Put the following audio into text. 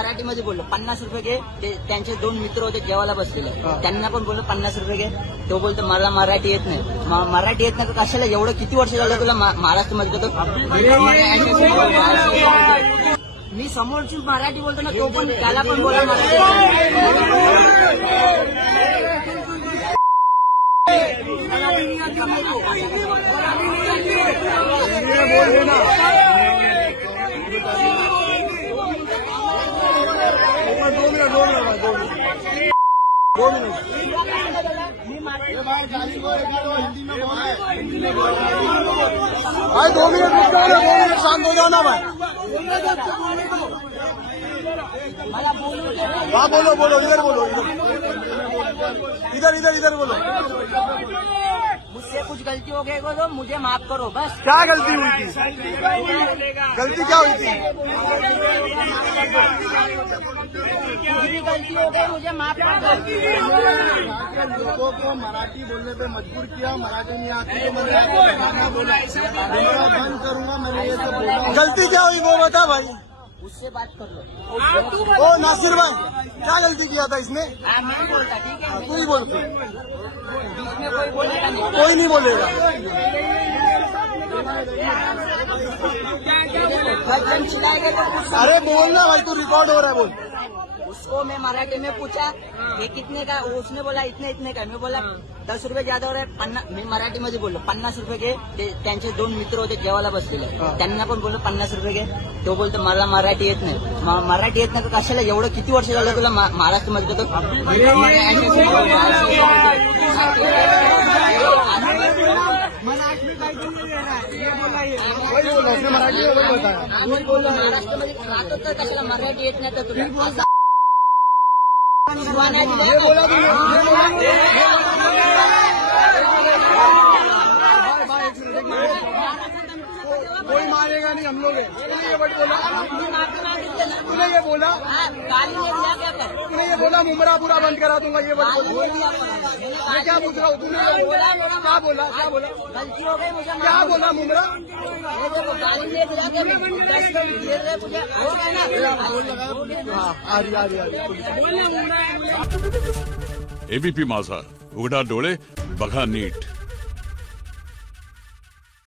मराठीमध्ये बोललो 50 रुपये घे. त्यांचे 2 मित्र होते जेवायला बसलेले, त्यांना पण बोललो 50 रुपये घे. तो बोलतो मला मराठी येत नाही. मराठी येत नाही तर कशाला एवढं किती वर्ष झालं तुला महाराष्ट्रामध्ये मी समोरची मराठी बोलतो ना, तो पण त्याला पण बोला मराठी. भाई 2 मिनट रुक जाओ ना, 2 मिनट शांत हो जाओ ना भाई. हाँ बोलो बोलो, इधर बोलो, इधर बोलो. मुझसे कुछ गलती हो गई तो मुझे माफ करो बस. क्या गलती हुई थी? गलती क्या हुई थी? गलती हो गई मुझे माफ कर दो. लोगों को मराठी बोलने पे मजबूर किया. मराठी नहीं आती तो मैंने बोला बंद करूंगा. मैंने ये सब बोला. गलती क्या हुई वो बता भाई. उससे बात कर लो. ओ नासिर भाई, क्या गलती किया था इसने? मैं बोलता ठीक है. तू ही बोल. इसमें कोई बोलेगा नहीं. कोई नहीं बोलेगा. चिल्लाएगा तो कुछ. अरे बोलना भाई, तू रिकॉर्ड हो रहा है, बोल. उसको मैं मराठी में पूछा ये कितने का, उसने बोला इतने का. मैं बोला 10 रुपये ज्यादा हो रहा है. मी मराठीमध्ये बोललो 50 रुपये घे. त्यांचे 2 मित्र होते जेवायला बसलेले, त्यांना पण बोललो 50 रुपये घे. तो बोलतो मला मराठी येत नाही. मराठी येत नाही तर कशाला एवढं किती वर्ष झालं तुला महाराष्ट्रामध्ये तो. मराठी बोललो महाराष्ट्रामध्ये राहतो तर कशाला मराठी येत नाही तर तुला. कोई मारेगा नहीं, हम लोग हैं. तूने ये वर्ड बोला, तूने ये बोला, तूने ये बोला मुमरा पूरा बंद करा दूंगा. ये वर्ड मैं क्या पूछ रहा हूँ? तूने क्या बोला? गलती हो गई मुझे. क्या बोला मुमरा? एबीपी माझा, उघडा डोळे बघा नीट.